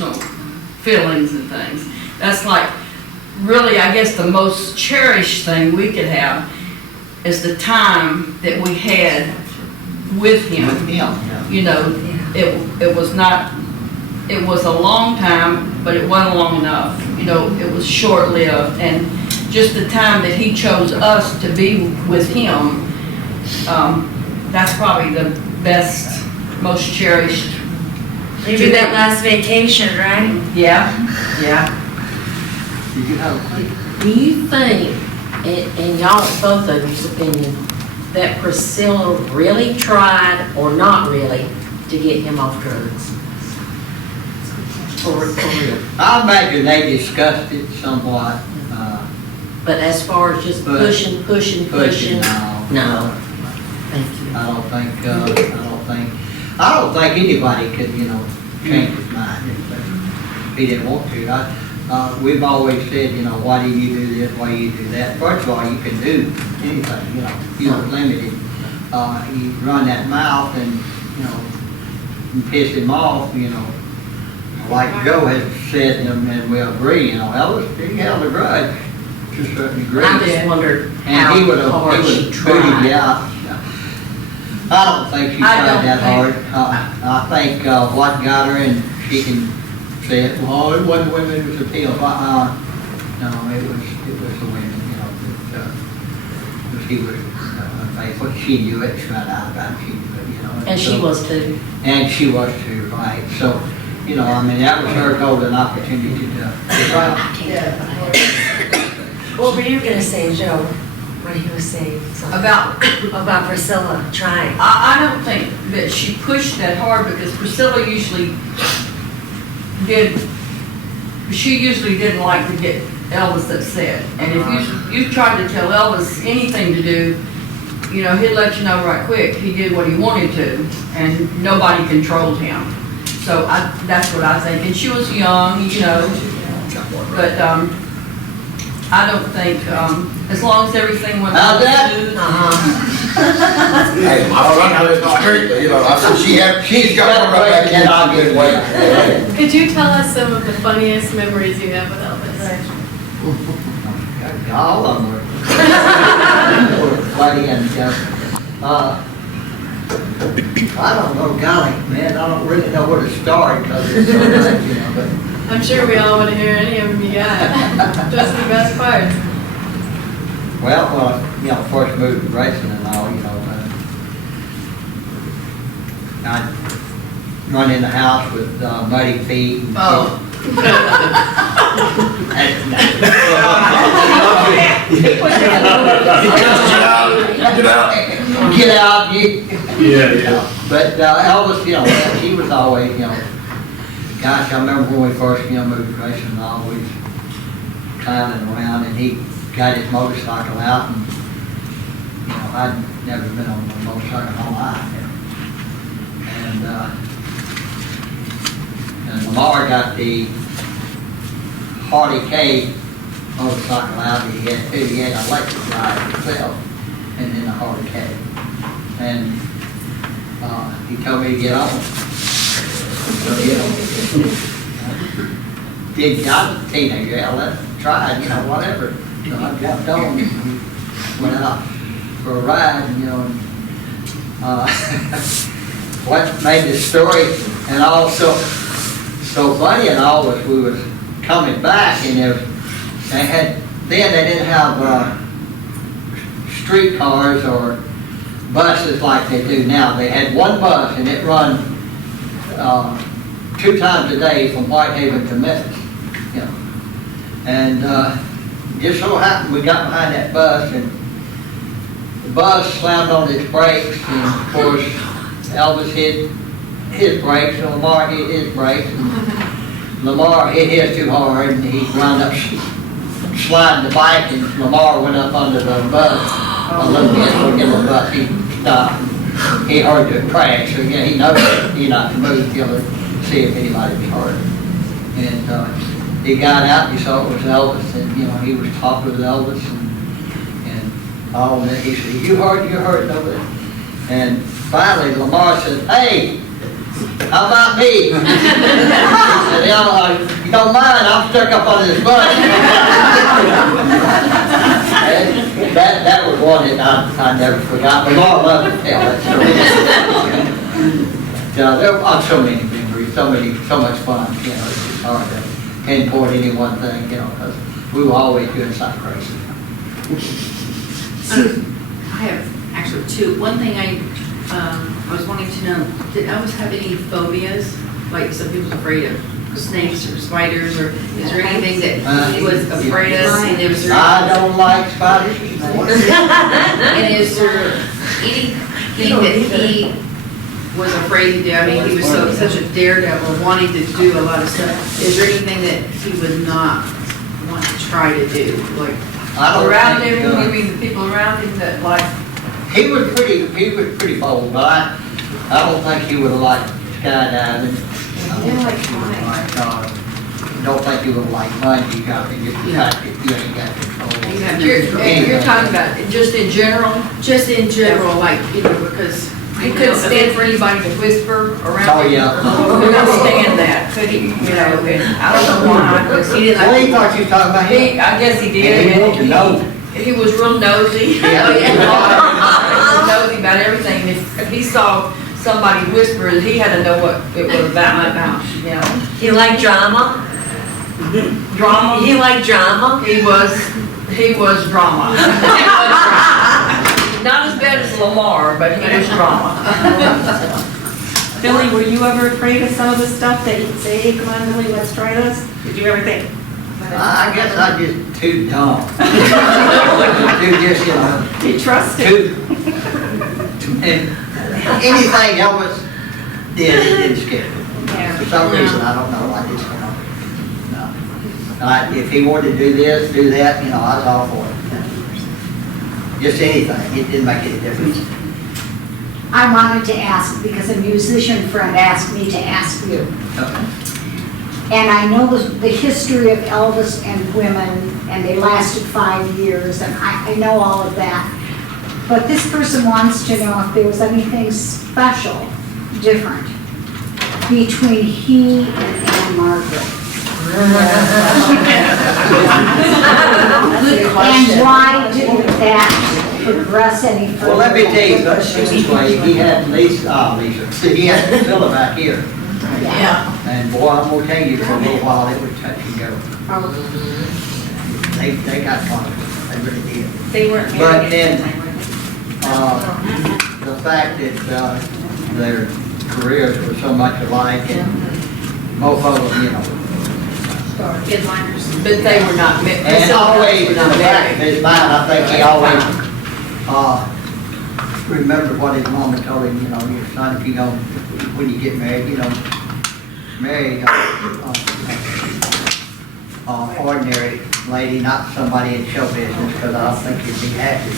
personal feelings and things. That's like, really, I guess the most cherished thing we could have is the time that we had with him. You know, it was not, it was a long time, but it wasn't long enough. You know, it was short-lived, and just the time that he chose us to be with him, that's probably the best, most cherished. Maybe that last vacation, right? Yeah, yeah. Did you have a question? Do you think, in y'all, both of you's opinion, that Priscilla really tried or not really to get him off drugs? For real? I imagine they discussed it somewhat. But as far as just pushing? No. Thank you. I don't think anybody could, you know, change his mind if he didn't want to. We've always said, you know, why do you do this, why do you do that? First of all, you can do anything, you know, you're not limited. You run that mouth and, you know, you piss him off, you know. Like Joe has said, and we agree, you know, Elvis, he held a grudge to a certain degree. I just wondered how hard she tried. I don't think she tried that hard. I think what got her, and she can say it, well, it wasn't women, it was the pills. No, it was the women, you know, that she was unfaithful. She knew it, she found out about it, she knew it, you know. And she was too. And she was too, right. So, you know, I mean, that was her golden opportunity to try. What were you gonna say, Joe, when he was saying something? About Priscilla trying? I don't think that she pushed that hard, because Priscilla usually didn't like to get Elvis upset. And if you tried to tell Elvis anything to do, you know, he'd let you know right quick. He did what he wanted to, and nobody controlled him. So that's what I think. And she was young, you know, but I don't think, as long as everything went smooth. Hey, I don't know how it's street, you know, I said she's got one right back in, I'll get away. Could you tell us some of the funniest memories you have with Elvis? All of them were funny and I don't know, golly, man, I don't really know where to start, because it's so much, you know, but I'm sure we all want to hear any of them you got. Just the best parts. well, you know, first moved to Graceland and all, you know, I'd run in the house with muddy feet. And Get out, Yeah. But Elvis, you know, he was always, you know, gosh, I remember when we first, you know, moved to Graceland, always climbing around, and he got his motorcycle out, and, you know, I'd never been on a motorcycle in my life. And Lamar got the Hardy K motorcycle out. He had an electric ride himself, and then a Hardy K. And he told me to get on. So, you know, I was a teenager, yeah, let's try it, you know, whatever. You know, I jumped on and went out for a ride, and, you know, what made this story and also so funny and all was we was coming back, and they didn't have streetcars or buses like they do now. They had one bus, and it run 2 times a day from Whitehaven to Memphis, you know. And just so happened we got behind that bus, and the bus slammed on its brakes, and of course Elvis hit his brakes, and Lamar hit his brakes, and Lamar hit his too hard, and he wound up sliding the bike, and Lamar went up under the bus. A little bit, the bus, he stopped. He heard the crash, so yeah, he noticed he not to move till to see if anybody was hurt. And he got out, and he saw it was Elvis, and you know, he was talking with Elvis, and all that. He said, "You hurt over there." And finally, Lamar said, "Hey, How about me? He said, you don't mind, I'm stuck up on this bus. And that was one that I never forgot, but Laura loved to tell that story. There are so many memories, so much fun, you know, it's just hard to pinpoint any one thing, you know, because we were always doing something crazy. I have actually two. One thing I was wanting to know, did Elvis have any phobias? Like some people's afraid of snakes or spiders, or is there anything that he was afraid of? And was there I don't like spiders. and is there anything that he was afraid to do? I mean, he was such a daredevil, wanting to do a lot of stuff. Is there anything that he would not want to try to do? Like Around him, you mean the people around him that like? He was pretty bold, but I don't think he would have liked skydiving. Don't think he would have liked bungee jumping, just the fact that you ain't got control. You're talking about just in general? Just in general, like, you know, because He couldn't stand for anybody to whisper around him. Oh, yeah. He couldn't stand that, could he? You know, and I don't know why, because he didn't. Well, he thought you was talking about him. I guess he did. And he wanted to know. He was real nosy. Yeah. He was nosy about everything. If he saw somebody whisper, he had to know what it was about, you know. You like drama? Drama. You like drama? He was drama. Not as bad as Lamar, but he was drama. Billy, were you ever afraid of some of the stuff that he'd say, hey, come on, Billy, let's try this? Did you ever think? I guess I'm just too dumb. Too just, you know. You trusted? And anything Elvis did, it didn't scare me. For some reason, I don't know, I just, you know, no. If he wanted to do this, do that, you know, I was all for it. Just anything, it didn't make any difference. I wanted to ask, because a musician friend asked me to ask you. Okay. And I know the history of Elvis and women, and they lasted 5 years, and I know all of that. But this person wants to know if there was anything special, different, between he and Anne Margaret. And why didn't that progress any further? Well, let me tell you, this way, he had Lisa, he had Priscilla back here. Yeah. And boy, I'm gonna tell you, for a little while, it would touch and go. They got caught, they really did. They weren't But married then, at the time, were they? the fact that their careers were so much alike, and both of them, you know. headliners. But they were not married. And always, in the back of his mind, I think he always remembered what his mama told him, you know, your son, if you don't, when you get married, you know, marry ordinary lady, not somebody in show business, because I don't think you'd be happy.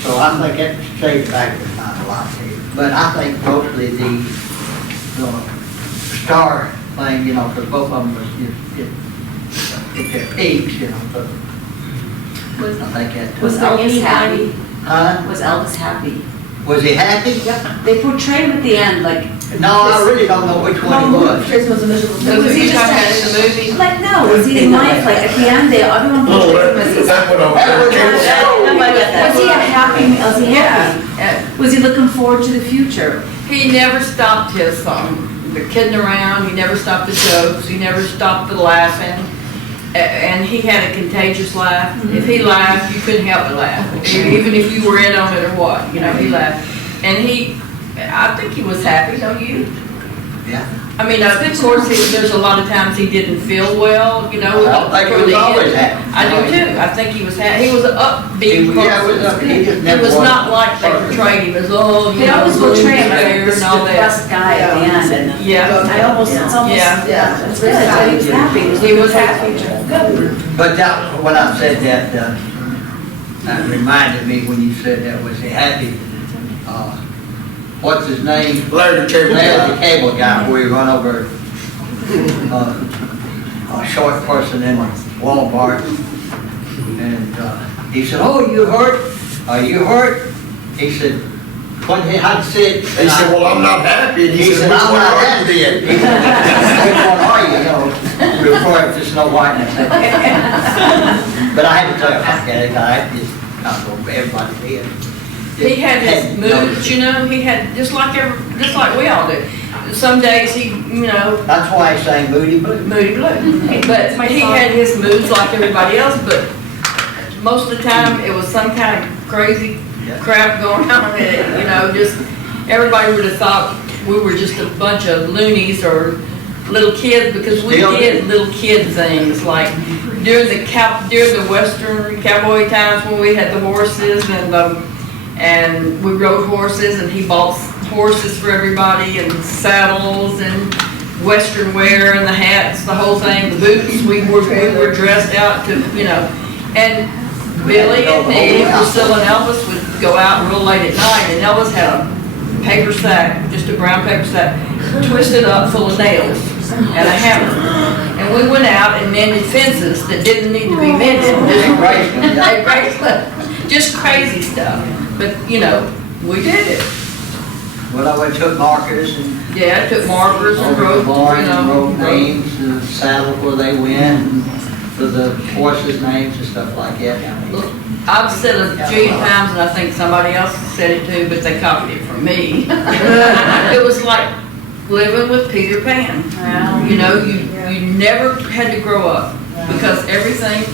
So I think that saved back his mind a lot too. But I think mostly the star thing, you know, because both of them was at their peaks, you know, so I think that. Was there any happy? Huh? Was Elvis happy? Was he happy? Yep. They portrayed him at the end like. No, I really don't know which one he was. This was a miserable. So was he talking about in the movie? Like, no, was he in life, like at the end, everyone portrayed him as. That one over there. Was he a happy, was he happy? Yeah. Was he looking forward to the future? He never stopped his the kidding around. He never stopped the jokes. He never stopped the laughing. And he had a contagious laugh. If he laughed, you couldn't help but laugh. Even if you were in on it or what, you know, he laughed. And I think he was happy, don't you? Yeah. I mean, of course, there's a lot of times he didn't feel well, you know. I don't think he for was the always end. happy. I do too. I think he was happy. He was an upbeat He was person. up, he just It never was was. not like they portrayed him as, oh, you They know, always blue portray him hair as and the all that. best guy at the end. And Yeah. I almost, it's almost, Yeah. yeah, it's good, but he was happy. He was happy. But that, when I said that, that reminded me when you said that, was he happy? What's his name? Larry the Cable Larry the Guy. Cable Guy, where he run over a short person in Walmart. And he said, oh, you hurt? Are you hurt? He said, when he had said. He said, well, I'm not happy, and he said, which I'm one not are you happy. then? He said, which one are you, you know, before it's Snow White and everything. But I had to clarify, okay, I just, everybody did. He had his moods, you know, he had, just like we all do. Some days he, you know, That's why I say Moody Blue. moody blue. But he had his moods like everybody else, but most of the time it was some kind of crazy crap going on, you know, just, everybody would have thought we were just a bunch of loonies or little kids, because we did little kid things, like during the Western cowboy times when we had the horses and we rode horses, and he bought horses for everybody and saddles and Western wear and the hats, the whole thing, the boots, we were dressed out to, you know, and Billy and me, Priscilla and Elvis would go out real late at night, and Elvis had a paper sack, just a brown paper sack, twisted up full of nails and a hammer. And we went out and mended fences that didn't need to be mended. Just crazy stuff. But, you know, we did it. Well, I went took markers and. Yeah, took markers and wrote, you know. Wrote names, and saddle where they went, and for the horses' names and stuff like that. Look, I've said it a million times, and I think somebody else said it too, but they copied it from me. It was like living with Peter Pan. You know, you never had to grow up, because everything,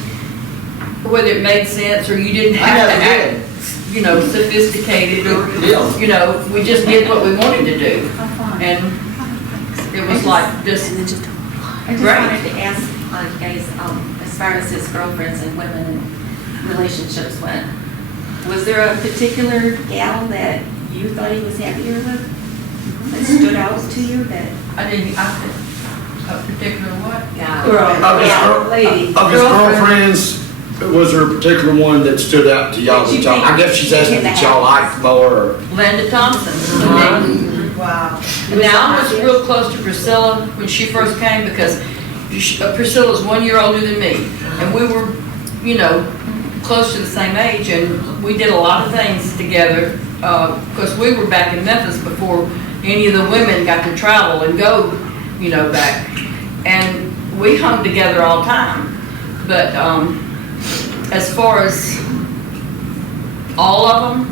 whether it made sense or you didn't have to act, you know, sophisticated, or, you know, we just did what we wanted to do. And it was like just I just great. wanted to ask, guys, as far as his girlfriends and women and relationships went, was there a particular gal that you thought he was happier with? That stood out to you that? A particular what? Of his girlfriends, was there a particular one that stood out to y'all? I guess she's asking that y'all liked more, or? Linda Thompson. Wow. Now I was real close to Priscilla when she first came, because Priscilla's 1 year older than me, and we were, you know, close to the same age, and we did a lot of things together, because we were back in Memphis before any of the women got to travel and go, you know, back, and we hung together all the time. But as far as all of them,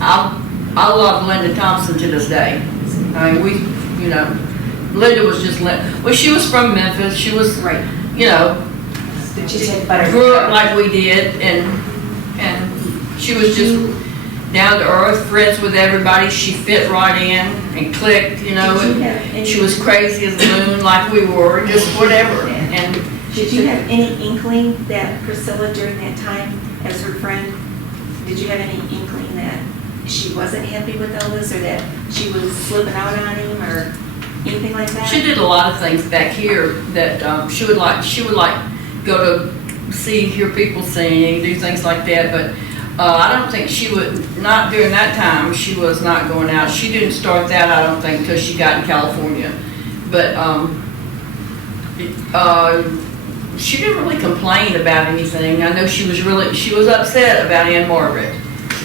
I love Linda Thompson to this day. I mean, you know, Linda was just, well, she was from Memphis. She was, you know, grew up like we did, and she was just down to earth, friends with everybody. She fit right in and clicked, you know, and she was crazy as the moon like we were, just whatever. And Did you have any inkling that Priscilla, during that time as her friend, did you have any inkling that she wasn't happy with Elvis, or that she was slipping out on him, or anything like that? she did a lot of things back here that she would like go to hear people sing, do things like that, but I don't think she would, not during that time, she was not going out. She didn't start that, I don't think, until she got in California. But she didn't really complain about anything. I know she was upset about Ann Margaret,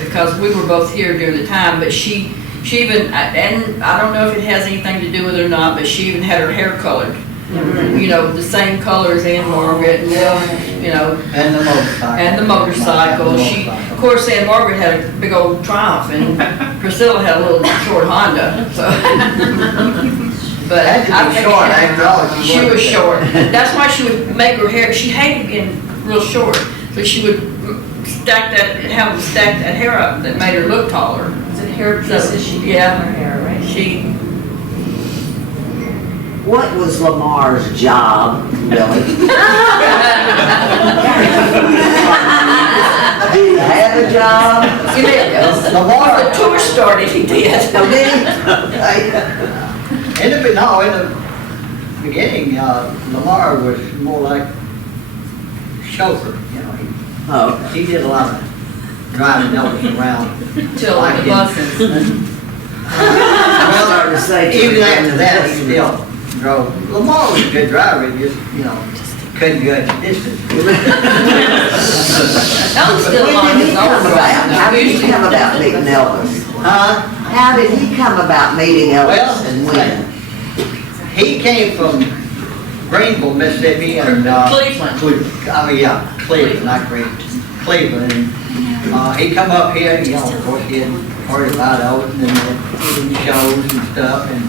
because we were both here during the time, but she even, and I don't know if it has anything to do with it or not, but she even had her hair colored. You know, the same color as Ann Margaret, and, you know. And the motorcycle. And the motorcycle. Of course, Ann Margaret had a big old Triumph, and Priscilla had a little short Honda, so. But I think short, after all, she was short. That's why she would make her hair, she hated being real short, so she would have them stack that hair up that made her look taller. Was it hair pieces she did Yeah. in her hair, right? What was Lamar's job, Billy? Did he have a job? You did. Lamar. The tour started, he did. In the beginning, Lamar was more like chauffeur, you know. Oh, He did a lot of driving Elvis around. Till like the him. buses. I'm starting to say. Even after that, he still drove. Lamar was a good driver, he just, you know, couldn't go the distance. Elvis did a lot of When did his he own come about? How did he driving. come about meeting Elvis? How did he come about meeting Well, Elvis and when? He came from Greenville, Mississippi, and, Cleveland. oh yeah, Cleveland, not Greenville, Cleveland. And, he come up here, you know, of course, he had heard about Elvis and the shows and stuff, and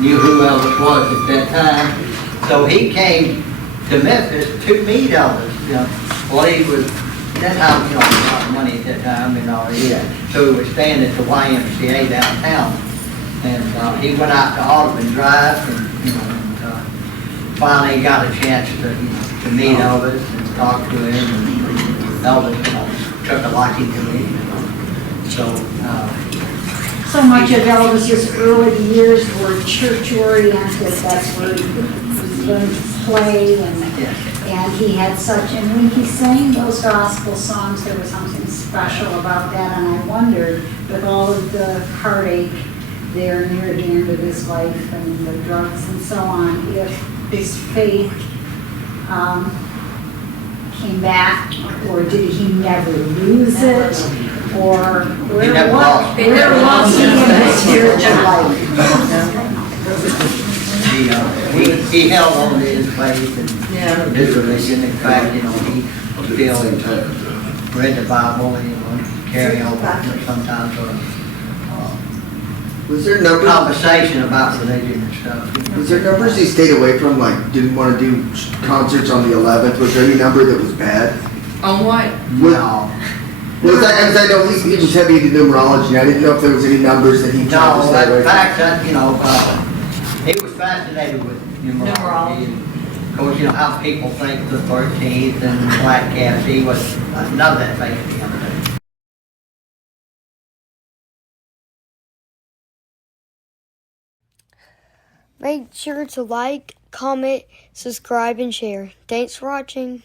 knew who Elvis was at that time. So he came to Memphis to meet Elvis, you know. Well, he was, that time, you know, a lot of money at that time, you know, so he was staying at the YMCA downtown. And, he went out to Audubon Drive and, you know, finally got a chance to, you know, to meet Elvis and talk to him, and Elvis, you know, took a liking to me, you know. So much of Elvis's early years were church oriented, that's where he learned to play, and he had such, and when he sang those gospel songs, there was something special about that, and I wondered, with all of the heartache there near the end of his life and the drugs and so on, if his faith came back, or did he never lose it, or where lost he in his spiritual life? He held on to his faith and his religion. In fact, you know, he still read the Bible and he would carry on sometimes Was there numbers? conversation about religion and stuff. Was there numbers he stayed away from, like didn't want to do concerts on the 11th? Was there any number that was bad? On what? No. Was that, as I know, he was heavy into numerology. I didn't know if there was any numbers that he tried to No, stay away in from. fact, that, you know, he was fascinated with numerology. And of course, you know, how people think the 13th and Black Cats, he was, none of that fazed him. Make sure to like, comment, subscribe, and share. Thanks for watching.